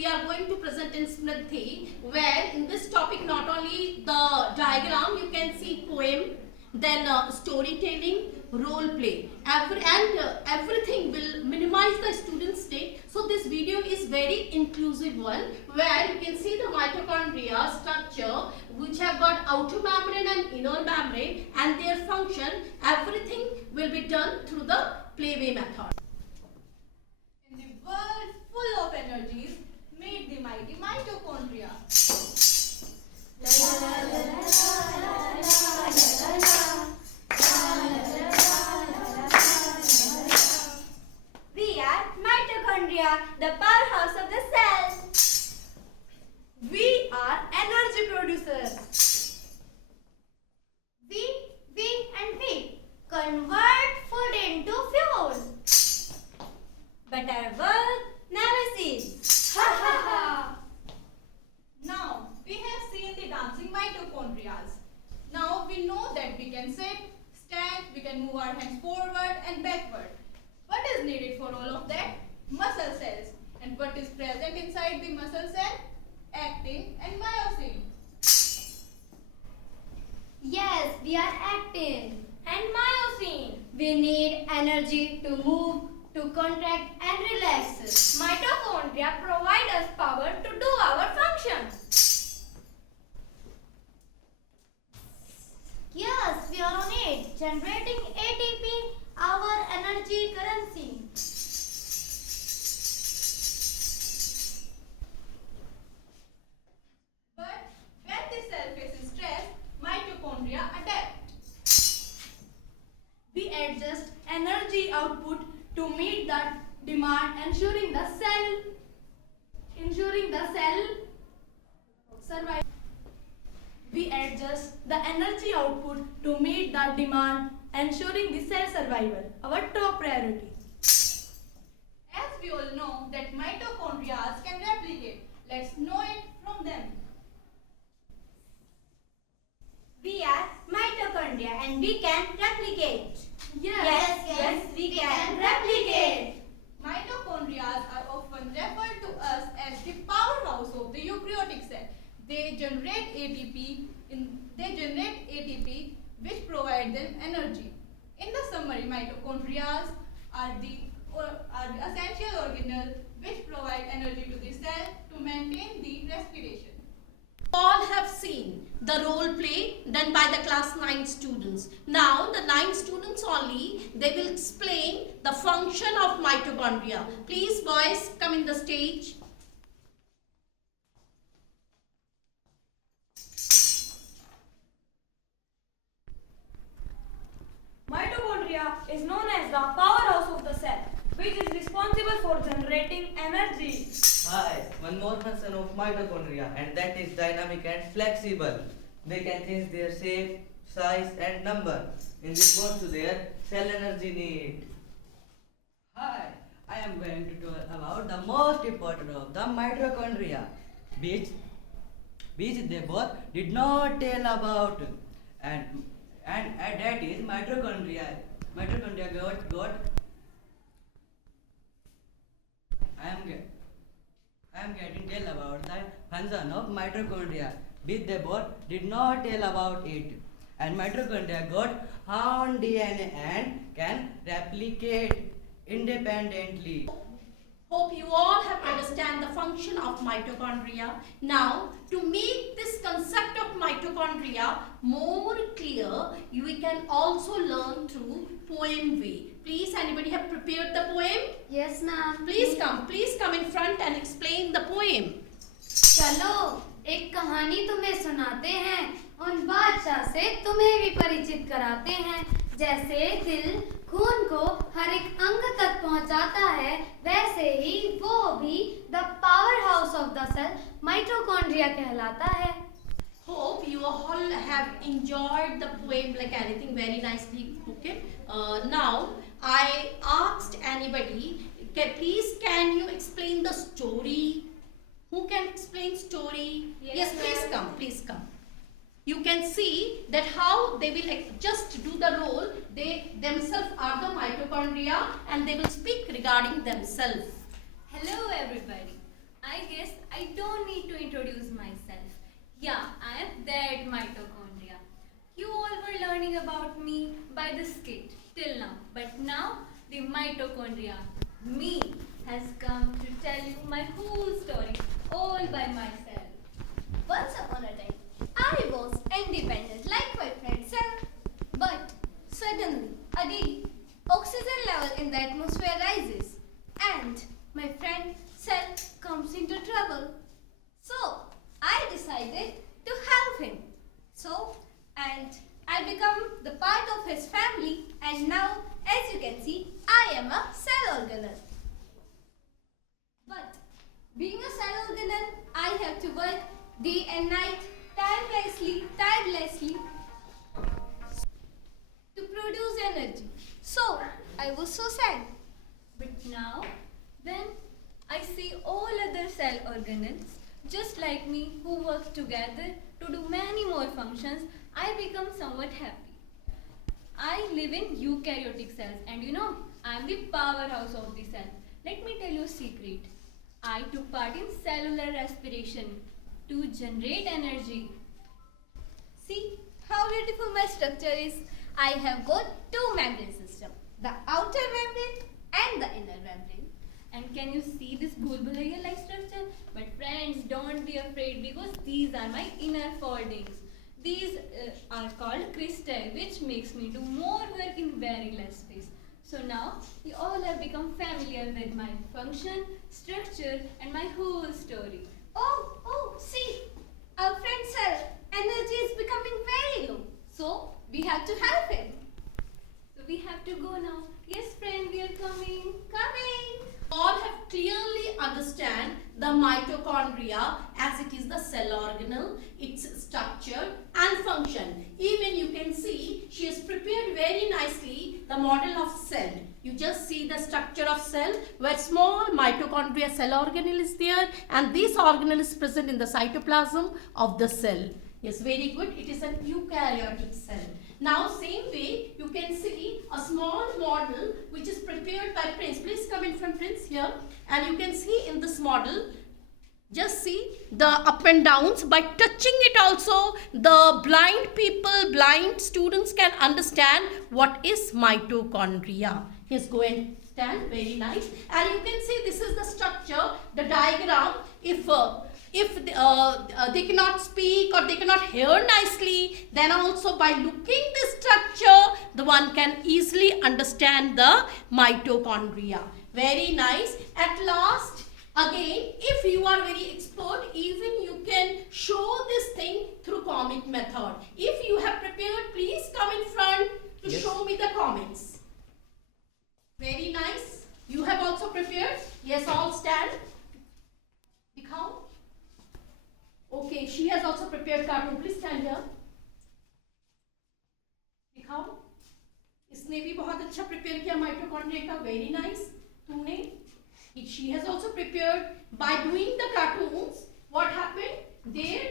we are going to present in Smrithi, where in this topic not only the diagram, you can see poem, then storytelling, role play, everything will minimize the student's day. So this video is very inclusive one, where you can see the mitochondria structure, which have got outer membrane and inner membrane, and their function. Everything will be done through the playway method. In the world full of energies, meet the mighty mitochondria. We are mitochondria, the powerhouse of the cell. We are energy producers. We convert food into fuel. But our work never ceases. Ha ha ha! Now, we have seen the dancing mitochondria. Now we know that we can sit, stand, we can move our hands forward and backward. What is needed for all of that? Muscle cells. And what is present inside the muscle cell? Actin and myosin. Yes, we are actin and myosin. We need energy to move, to contract and relax. Mitochondria provide us power to do our functions. Yes, we are on it, generating ATP, our energy currency. But when the cell faces stress, mitochondria adapt. We adjust energy output to meet that demand, ensuring the cell survival. We adjust the energy output to meet that demand, ensuring the cell survival, our top priority. As we all know that mitochondria can replicate, let's know it from them. We are mitochondria and we can replicate. Yes, we can replicate. Mitochondria are often referred to us as the powerhouse of the eukaryotic cell. They generate ATP which provide them energy. In the summary, mitochondria are the essential organelles which provide energy to the cell to maintain the respiration. All have seen the role play done by the class 9 students. Now the 9 students only, they will explain the function of mitochondria. Please boys, come in the stage. Mitochondria is known as the powerhouse of the cell, which is responsible for generating energy. Hi, one more function of mitochondria, and that is dynamic and flexible. They can change their shape, size and number in response to their cell energy need. Hi, I am going to talk about the most important of the mitochondria, which they both did not tell about, and that is mitochondria. Mitochondria got I am getting tell about the function of mitochondria, which they both did not tell about it. And mitochondria got own DNA and can replicate independently. Hope you all have understand the function of mitochondria. Now, to make this concept of mitochondria more clear, we can also learn through poem way. Please, anybody have prepared the poem? Yes, ma'am. Please come in front and explain the poem. चलो एक कहानी तुम्हें सुनाते हैं, उन बादशाह से तुम्हें भी परिचित कराते हैं। जैसे दिल खून को हर एक अंग तक पहुंचाता है, वैसे ही वो भी the powerhouse of the cell mitochondria कहलाता है। Hope you all have enjoyed the poem like anything very nicely. Okay. Now I asked anybody, please can you explain the story? Who can explain story? Yes, please come. You can see that how they will just do the role. They themselves are the mitochondria and they will speak regarding themselves. Hello everybody. I I guess I don't need to introduce myself. Yeah, I am that mitochondria. You all were learning about me by the skit till now, but now the mitochondria, me, has come to tell you my whole story all by myself. Once upon a time, I was independent like my friend Cell. But suddenly, a day, oxygen level in the atmosphere rises and my friend Cell comes into trouble. So, I decided to help him. And I become the part of his family, and now, as you can see, I am a cell organelle. But being a cell organelle, I have to work day and night, tirelessly to produce energy. So I was so sad. But now, when I see all other cell organelles just like me who work together to do many more functions, I become somewhat happy. I live in eukaryotic cells, and you know, I am the powerhouse of the cell. Let me tell you a secret. I took part in cellular respiration to generate energy. See how beautiful my structure is. I have got two membrane system, the outer membrane and the inner membrane. And can you see this bulbulaya-like structure? But friends, don't be afraid because these are my inner foldings. These are called crystal, which makes me do more work in very less space. So now, you all have become familiar with my function, structure, and my whole story. Oh, see, our friend Cell, energy is becoming very low. So we have to help him. So we have to go now. Yes, friend, we are coming. Coming. All have clearly understand the mitochondria as it is the cell organelle, its structure and function. Even you can see she has prepared very nicely the model of cell. You just see the structure of cell where small mitochondria cell organelle is there, and this organelle is present in the cytoplasm of the cell. Yes, very good. It is an eukaryotic cell. Now, same way, you can see a small model which is prepared by Prince. Please come in front, Prince, here. And you can see in this model, just see the up and downs. By touching it also, the blind people, blind students can understand what is mitochondria. Yes, go and stand. Very nice. And you can see this is the structure, the diagram. If they cannot speak or they cannot hear nicely, then also by looking this structure, the one can easily understand the mitochondria. Very nice. At last, again, if you are very expert, even you can show this thing through comic method. If you have prepared, please come in front to Yes. show me the comments. Very nice. You have also prepared? Yes, all stand. Dikhao. Okay, she has also prepared cartoon. Please stand here. दिखाओ. इसने भी बहुत अच्छा prepare किया mitochondria का. Very nice. तुमने. She has also prepared by doing the cartoons. What happened? There